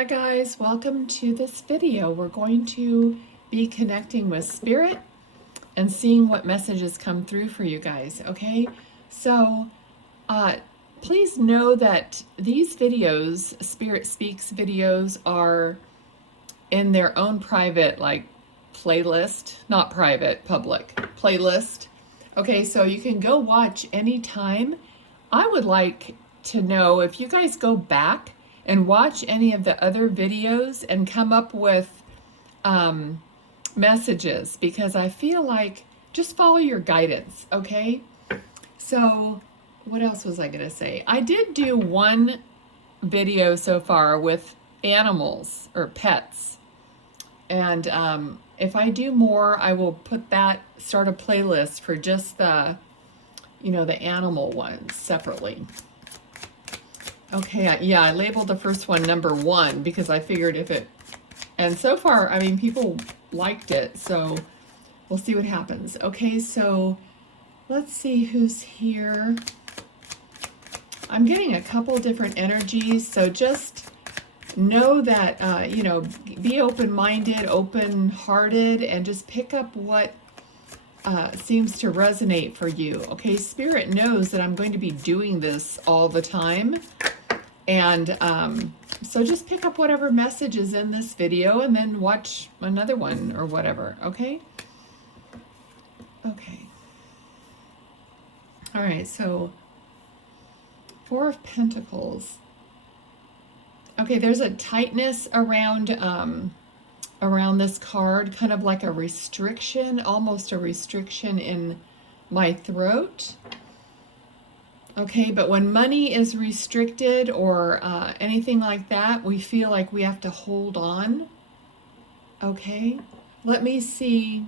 Hi guys, welcome to this video. We're going to be connecting with Spirit and seeing what messages come through for you guys, okay? So please know that these videos, Spirit Speaks videos, are in their own private playlist, not private, public playlist. Okay, so you can go watch anytime. I would like to know if you guys go back and watch any of the other videos and come up with messages, because I feel like just follow your guidance, okay? So what else was I going to say? I did do one video so far with animals or pets, and if I do more, I will start a playlist for just the animal ones separately. Okay, yeah, I labeled the first one number 1 because I figured and so far, I mean, people liked it, so we'll see what happens. Okay, so let's see who's here. I'm getting a couple different energies, so just know that, be open-minded, open-hearted, and just pick up what seems to resonate for you. Okay, Spirit knows that I'm going to be doing this all the time. And so just pick up whatever message is in this video and then watch another one or whatever, okay? Okay. All right, so 4 of Pentacles. Okay, there's a tightness around this card, kind of like a restriction, almost a restriction in my throat. Okay, but when money is restricted or anything like that, we feel like we have to hold on. Okay, let me see.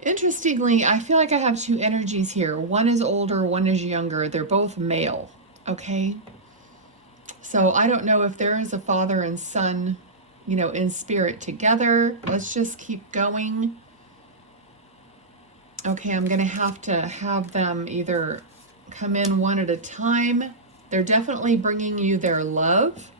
Interestingly, I feel like I have 2 energies here. One is older, one is younger. They're both male. Okay, so I don't know if there is a father and son, in spirit together. Let's just keep going. Okay, I'm going to have them either come in one at a time. They're definitely bringing you their love.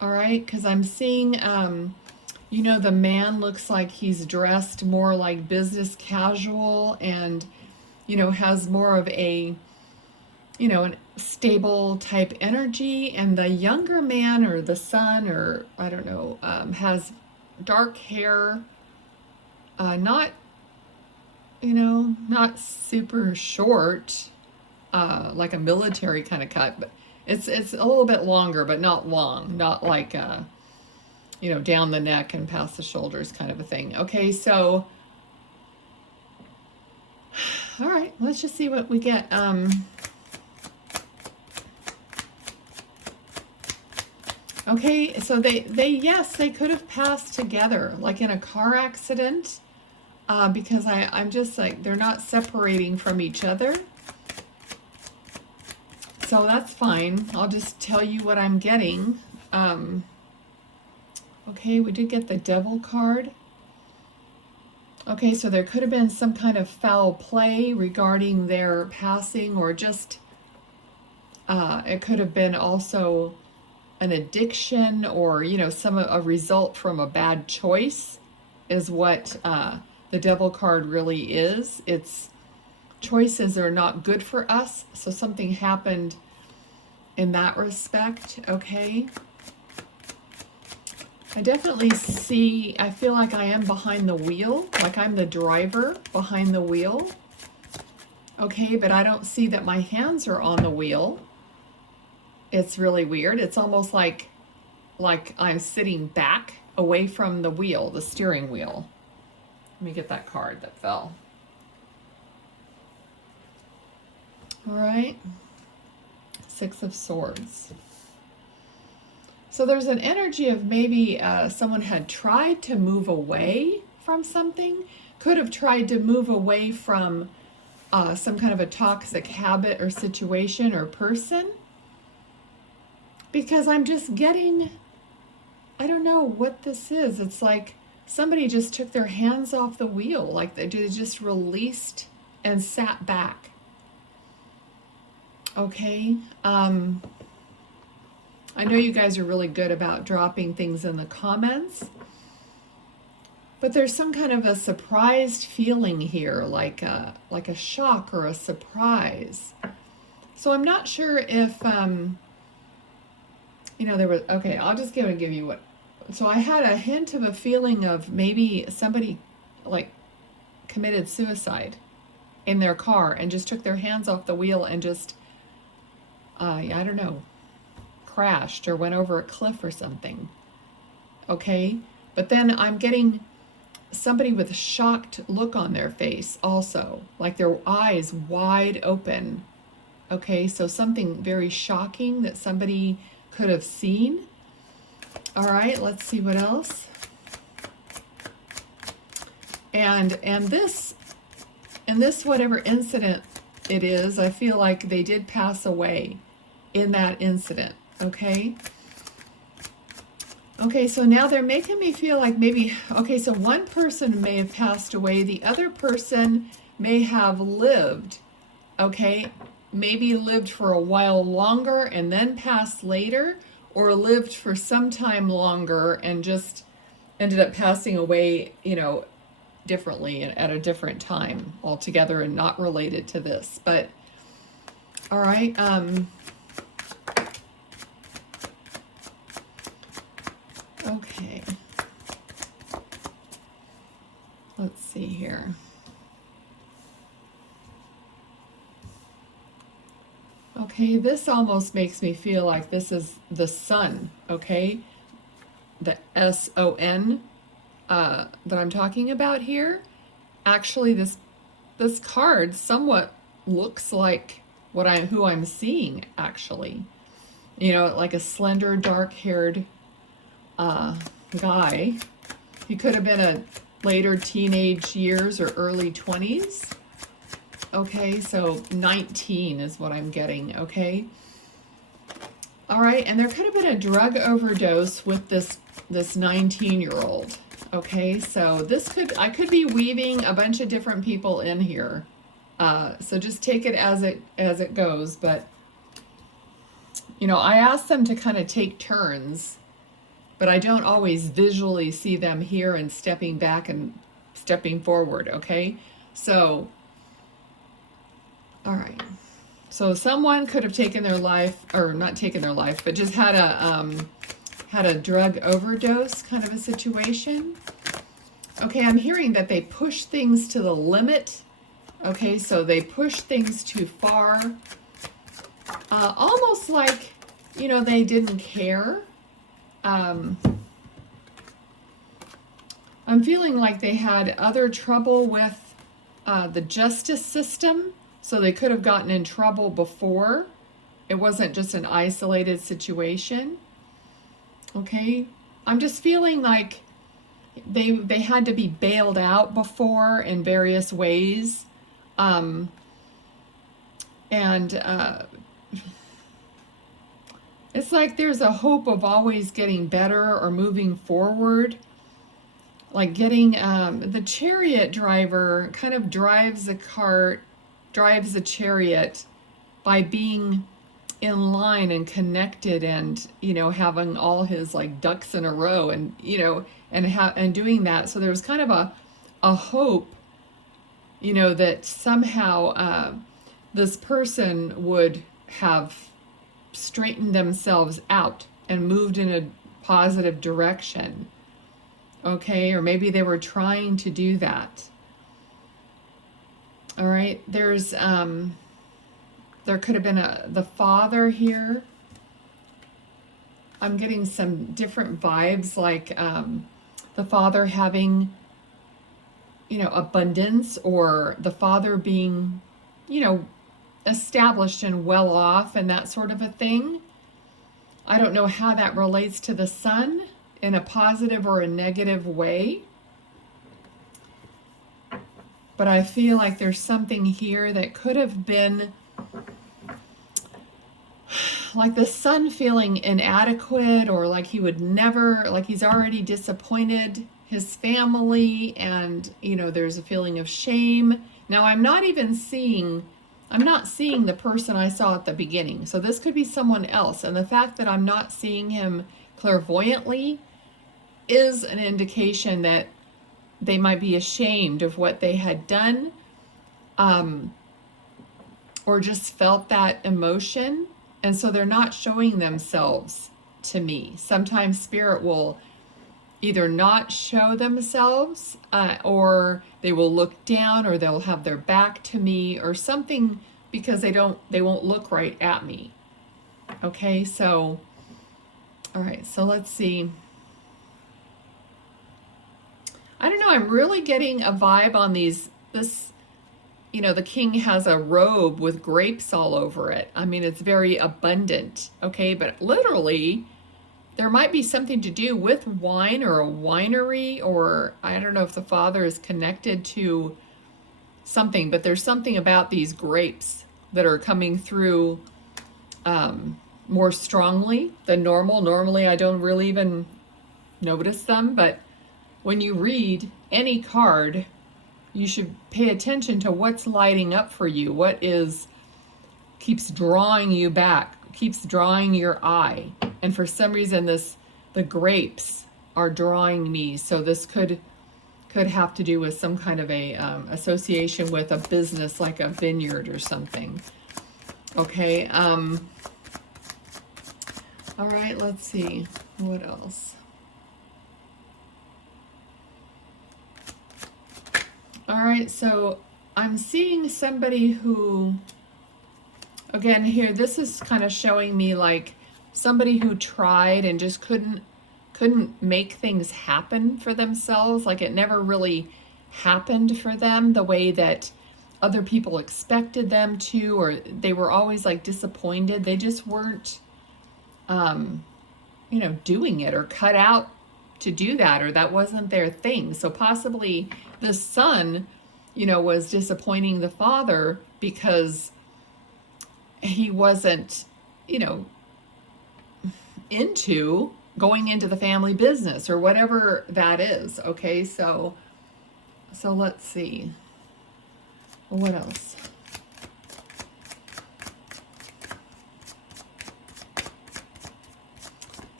All right, because I'm seeing, the man looks like he's dressed more like business casual and, has more of a, a stable type energy. And the younger man or the son or, I don't know, has dark hair, not super short, like a military kind of cut, but it's a little bit longer, but not long, not like, down the neck and past the shoulders kind of a thing. Okay, so, all right, let's just see what we get. Okay, so yes, they could have passed together, like in a car accident. Because I'm just like, they're not separating from each other. So that's fine. I'll just tell you what I'm getting. Okay, we did get the Devil card. Okay, so there could have been some kind of foul play regarding their passing, or just, it could have been also an addiction, or, a result from a bad choice is what, the Devil card really is. It's choices are not good for us, so something happened in that respect, okay? I definitely I feel like I am behind the wheel, like I'm the driver behind the wheel, okay? But I don't see that my hands are on the wheel. It's really weird. It's almost like I'm sitting back away from the wheel, the steering wheel. Let me get that card that fell. All right. 6 of Swords. So there's an energy of maybe someone had tried to move away from something, could have tried to move away from some kind of a toxic habit or situation or person. Because I'm just getting, I don't know what this is. It's like somebody just took their hands off the wheel, like they just released and sat back. Okay. I know you guys are really good about dropping things in the comments, but there's some kind of a surprised feeling here, like a shock or a surprise. So I'm not sure if, there was, okay, I'll just give you what. So I had a hint of a feeling of maybe somebody like committed suicide in their car and just took their hands off the wheel and just, I don't know, crashed or went over a cliff or something. Okay? But then I'm getting somebody with a shocked look on their face also, like their eyes wide open. Okay, so something very shocking that somebody could have seen. All right, let's see what else. And this whatever incident it is, I feel like they did pass away in that incident. Okay. Okay, so now they're making me feel like maybe, okay, so one person may have passed away, the other person may have lived, okay, maybe lived for a while longer and then passed later, or lived for some time longer and just ended up passing away, differently at a different time altogether and not related to this. But, all right, okay, let's see here. Okay, this almost makes me feel like this is the sun, okay? The S-O-N that I'm talking about here. Actually, this card somewhat looks like who I'm seeing, actually. Like a slender, dark-haired guy. He could have been a later teenage years or early 20s. Okay, so 19 is what I'm getting, okay? All right, and there could have been a drug overdose with this 19-year-old. Okay, so I could be weaving a bunch of different people in here. So just take it as it goes, but I asked them to kind of take turns, but I don't always visually see them here and stepping back and stepping forward, okay? So, all right. So someone could have taken their life, or not taken their life, but just had a drug overdose kind of a situation. Okay, I'm hearing that they push things to the limit. Okay, so they push things too far. Almost like, they didn't care. I'm feeling like they had other trouble with the justice system, so they could have gotten in trouble before. It wasn't just an isolated situation. Okay, I'm just feeling like they had to be bailed out before in various ways. It's like there's a hope of always getting better or moving forward. Like getting, the chariot driver kind of drives the chariot by being in line and connected and, having all his like ducks in a row and, and doing that. So there was kind of a hope, that somehow this person would have straightened themselves out and moved in a positive direction. Okay, or maybe they were trying to do that. All right, there could have been the father here. I'm getting some different vibes, like the father having, abundance, or the father being, established and well off and that sort of a thing. I don't know how that relates to the sun in a positive or a negative way. But I feel like there's something here that could have been like the son feeling inadequate, or like he would never, like he's already disappointed his family, and there's a feeling of shame. Now I'm not even seeing I'm not seeing the person I saw at the beginning. So this could be someone else. And the fact that I'm not seeing him clairvoyantly is an indication that they might be ashamed of what they had done, or just felt that emotion. And so they're not showing themselves to me. Sometimes spirit will either not show themselves, or they will look down, or they'll have their back to me or something, because they won't look right at me. Okay, so all right, so let's see. I don't know, I'm really getting a vibe on this, the king has a robe with grapes all over it. I mean, it's very abundant, okay? But literally, there might be something to do with wine or a winery, or I don't know if the father is connected to something, but there's something about these grapes that are coming through more strongly than normal. Normally, I don't really even notice them, but when you read any card, you should pay attention to what's lighting up for you, what keeps drawing you back, keeps drawing your eye. And for some reason, the grapes are drawing me. So this could have to do with some kind of a association with a business, like a vineyard or something. Okay. All right. Let's see what else. All right. So I'm seeing somebody who, again, here, this is kind of showing me like somebody who tried and just couldn't make things happen for themselves. Like it never really happened for them the way that other people expected them to, or they were always like disappointed. They just weren't, doing it, or cut out to do that, or that wasn't their thing. So possibly the son, was disappointing the father because he wasn't, into going into the family business or whatever that is. Okay, so let's see. What else?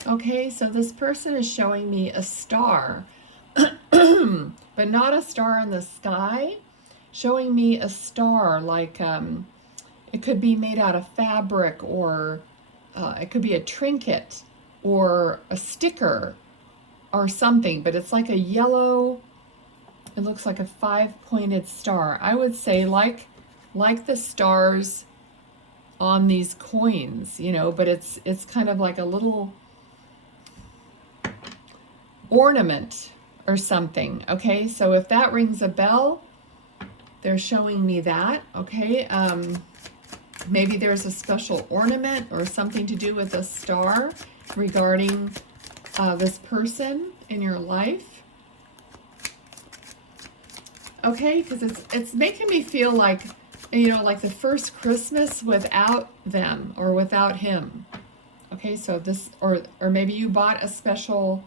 Okay, so this person is showing me a star, but not a star in the sky, showing me a star like it could be made out of fabric, or it could be a trinket or a sticker or something, but it's like a yellow, it looks like a 5-pointed star. I would say like the stars on these coins, but it's kind of like a little ornament or something. Okay, so if that rings a bell, they're showing me that. Okay, maybe there's a special ornament or something to do with a star regarding this person in your life. Okay, because it's making me feel like, like the first Christmas without them or without him. Okay, so this, or maybe you bought a special,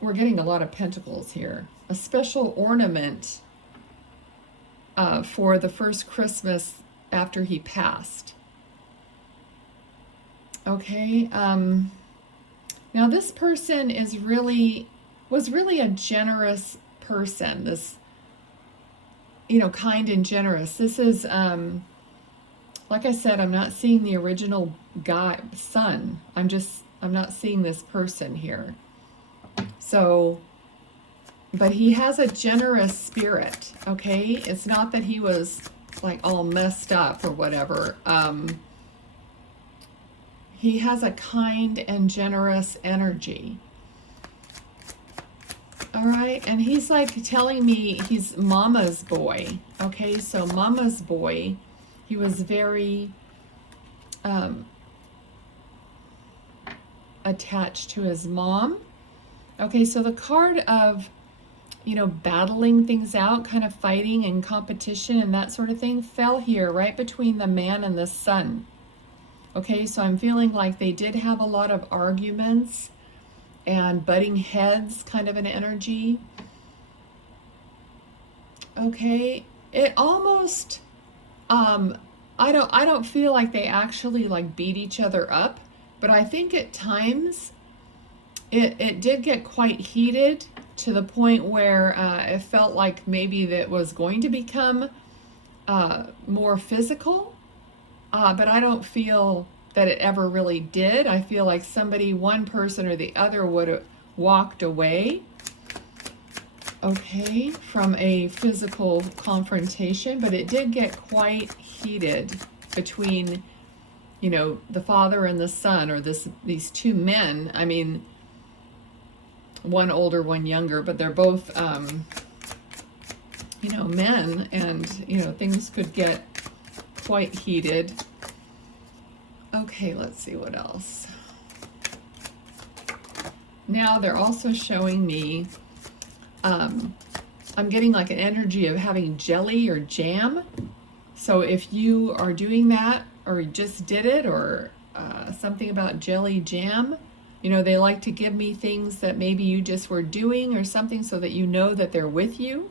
we're getting a lot of pentacles here, a special ornament for the first Christmas after he passed. Okay, now this person was really a generous person, this, kind and generous. This is, like I said, I'm not seeing the original son. I'm not seeing this person here. So, but he has a generous spirit, okay? It's not that he was like all messed up or whatever. He has a kind and generous energy. All right, and he's like telling me he's mama's boy. Okay, so mama's boy, he was very attached to his mom. Okay, so the card of, battling things out, kind of fighting and competition and that sort of thing, fell here right between the man and the son. Okay, so I'm feeling like they did have a lot of arguments and butting heads, kind of an energy. Okay, it almost I don't feel like they actually like beat each other up, but I think at times it did get quite heated to the point where it felt like maybe that was going to become more physical, but I don't feel that it ever really did. I feel like somebody, one person or the other, would have walked away, okay, from a physical confrontation, but it did get quite heated between, you know, the father and the son, or these two men. I mean, one older, one younger, but they're both, you know, men, and, you know, things could get quite heated. Okay, let's see what else. Now they're also showing me, I'm getting like an energy of having jelly or jam. So if you are doing that, or just did it, or something about jelly jam, you know, they like to give me things that maybe you just were doing or something, so that you know that they're with you.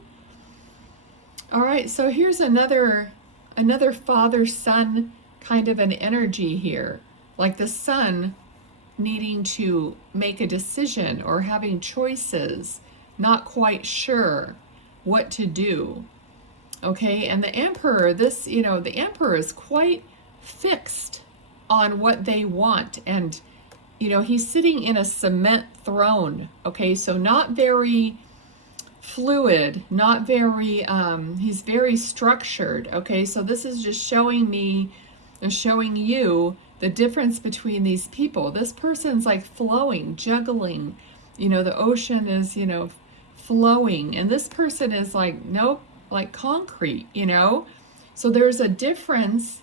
All right, so here's another father-son kind of an energy here, like the son needing to make a decision or having choices, not quite sure what to do. Okay, and the emperor, this, you know, the emperor is quite fixed on what they want, and, you know, he's sitting in a cement throne. Okay, so not very fluid, not very, he's very structured. Okay, so this is just showing me and showing you the difference between these people. This person's like flowing, juggling, you know, the ocean is, you know, flowing, and this person is like, nope, like concrete, you know. So there's a difference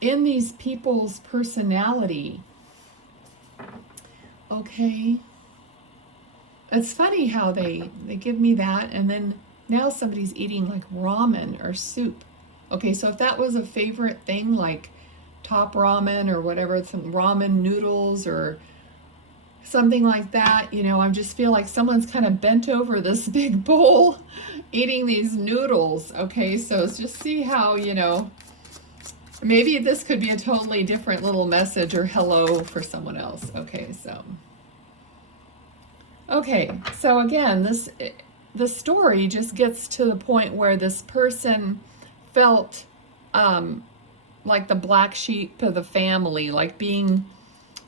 in these people's personality. Okay, it's funny how they give me that, and then now somebody's eating like ramen or soup. Okay, so if that was a favorite thing, like top ramen or whatever, some ramen noodles or something like that, you know, I just feel like someone's kind of bent over this big bowl eating these noodles. Okay, so just see how, you know, maybe this could be a totally different little message or hello for someone else. Okay, so again, the story just gets to the point where this person felt like the black sheep of the family, like being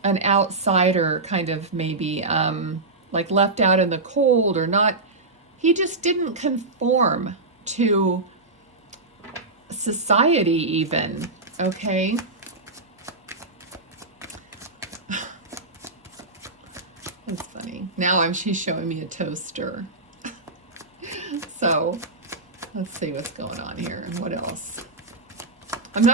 an outsider, kind of, maybe like left out in the cold, or not. He just didn't conform to society even. Okay, that's funny. Now she's showing me a toaster. So let's see what's going on here. What else? I'm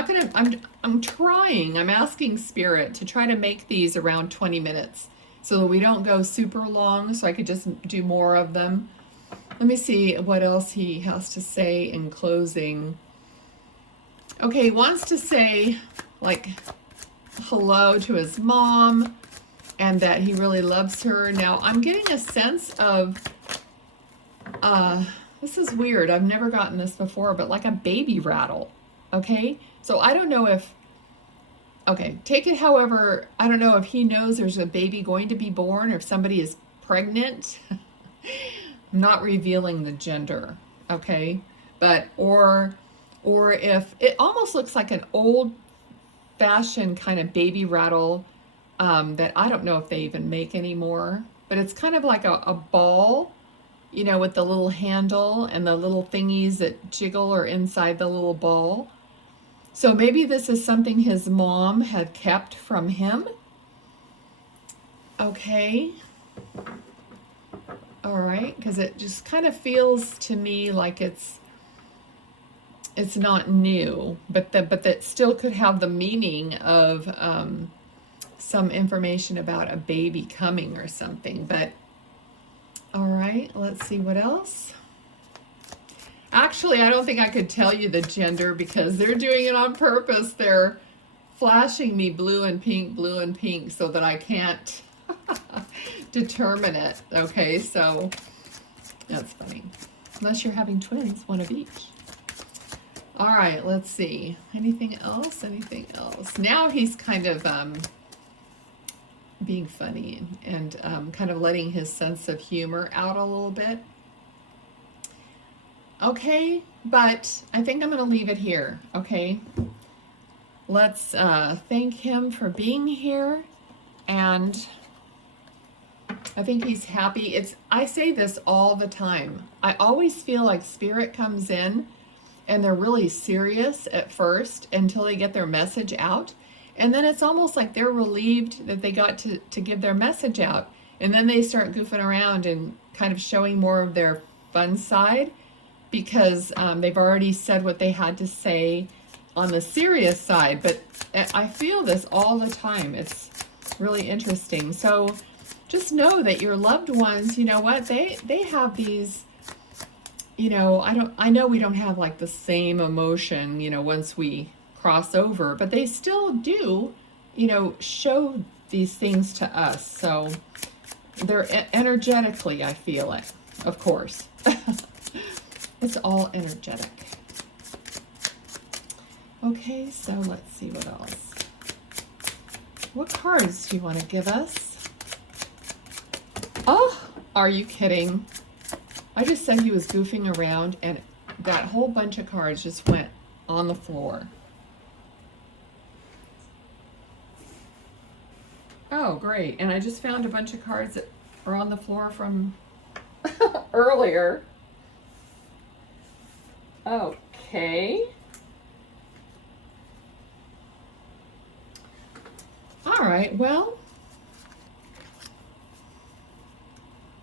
asking Spirit to try to make these around 20 minutes so that we don't go super long, so I could just do more of them. Let me see what else he has to say in closing. Okay, he wants to say like hello to his mom and that he really loves her. Now I'm getting a sense of, this is weird, I've never gotten this before, but like a baby rattle. Okay, so I don't know if, okay, take it however, I don't know if he knows there's a baby going to be born, or if somebody is pregnant. I'm not revealing the gender, okay, but, or if it almost looks like an old-fashioned kind of baby rattle that I don't know if they even make anymore, but it's kind of like a ball, you know, with the little handle and the little thingies that jiggle are inside the little ball. So maybe this is something his mom had kept from him. Okay. All right, because it just kind of feels to me like it's not new, but that still could have the meaning of some information about a baby coming or something. But all right, let's see what else. Actually, I don't think I could tell you the gender because they're doing it on purpose. They're flashing me blue and pink so that I can't determine it. Okay, so that's funny. Unless you're having twins, one of each. All right, let's see. Anything else? Anything else? Now he's kind of being funny and kind of letting his sense of humor out a little bit. Okay, but I think I'm going to leave it here, okay? Let's thank him for being here, and I think he's happy. I say this all the time. I always feel like Spirit comes in and they're really serious at first until they get their message out. And then it's almost like they're relieved that they got to give their message out. And then they start goofing around and kind of showing more of their fun side because they've already said what they had to say on the serious side. But I feel this all the time. It's really interesting. So just know that your loved ones, you know what, they have these, you know, I know we don't have like the same emotion, you know, once we cross over, but they still do, you know, show these things to us. So they're energetically, I feel it, of course. It's all energetic. Okay, so let's see what else. What cards do you want to give us? Oh, are you kidding? I just said he was goofing around and that whole bunch of cards just went on the floor. Oh, great. And I just found a bunch of cards that are on the floor from earlier. Okay. All right, well,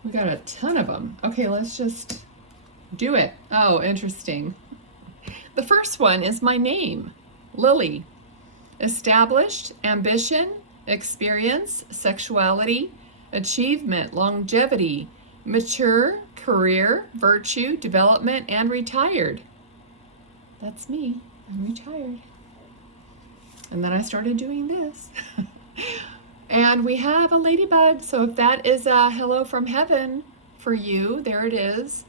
we got a ton of them. Okay, let's just do it. Oh, interesting. The first one is my name, Lily. Established, ambition, experience, sexuality, achievement, longevity, mature, career, virtue, development, and retired. That's me. I'm retired. And then I started doing this. And we have a ladybug. So if that is a hello from heaven for you, there it is.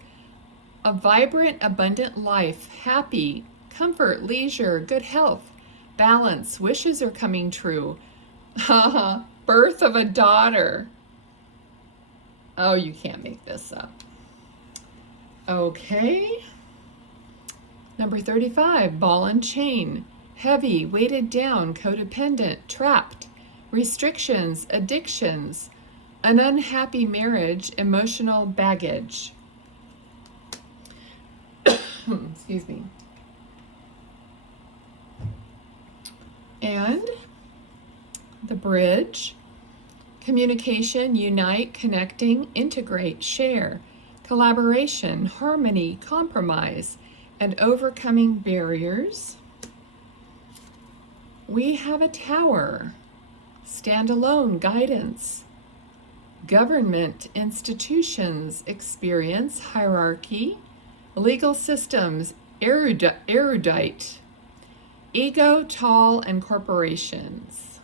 A vibrant, abundant life, happy, comfort, leisure, good health, balance, wishes are coming true. Birth of a daughter. Oh, you can't make this up. Okay. Number 35, ball and chain. Heavy, weighted down, codependent, trapped, restrictions, addictions, an unhappy marriage, emotional baggage. Excuse me. And the bridge, communication, unite, connecting, integrate, share, collaboration, harmony, compromise, and overcoming barriers. We have a tower, standalone guidance, government, institutions, experience, hierarchy, legal systems, erudite, ego, tall, and corporations.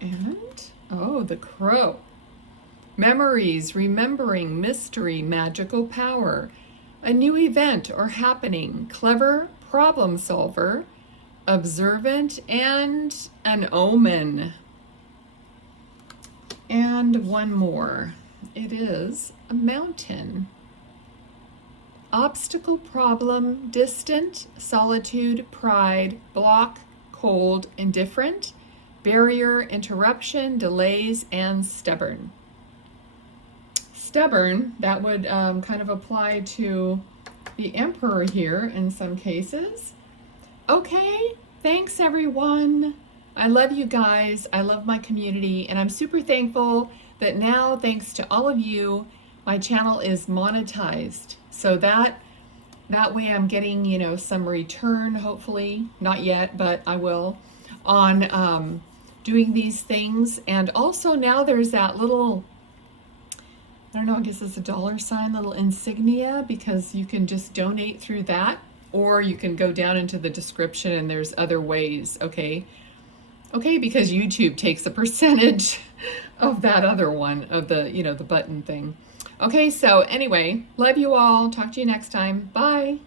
And, oh, the crow. Memories, remembering, mystery, magical power, a new event or happening, clever, problem solver, observant, and an omen. And one more. It is a mountain. Obstacle, problem, distant, solitude, pride, block, cold, indifferent, barrier, interruption, delays, and stubborn. Stubborn, that would kind of apply to the Emperor here in some cases. Okay, thanks everyone. I love you guys. I love my community, and I'm super thankful that now, thanks to all of you, my channel is monetized. So that way I'm getting, you know, some return, hopefully, not yet, but I will, on doing these things. And also now there's that little, I don't know, I guess it's a $sign, little insignia, because you can just donate through that, or you can go down into the description and there's other ways, okay? Okay, because YouTube takes a percentage of that other one, of the, you know, the button thing. Okay, so anyway, love you all. Talk to you next time. Bye.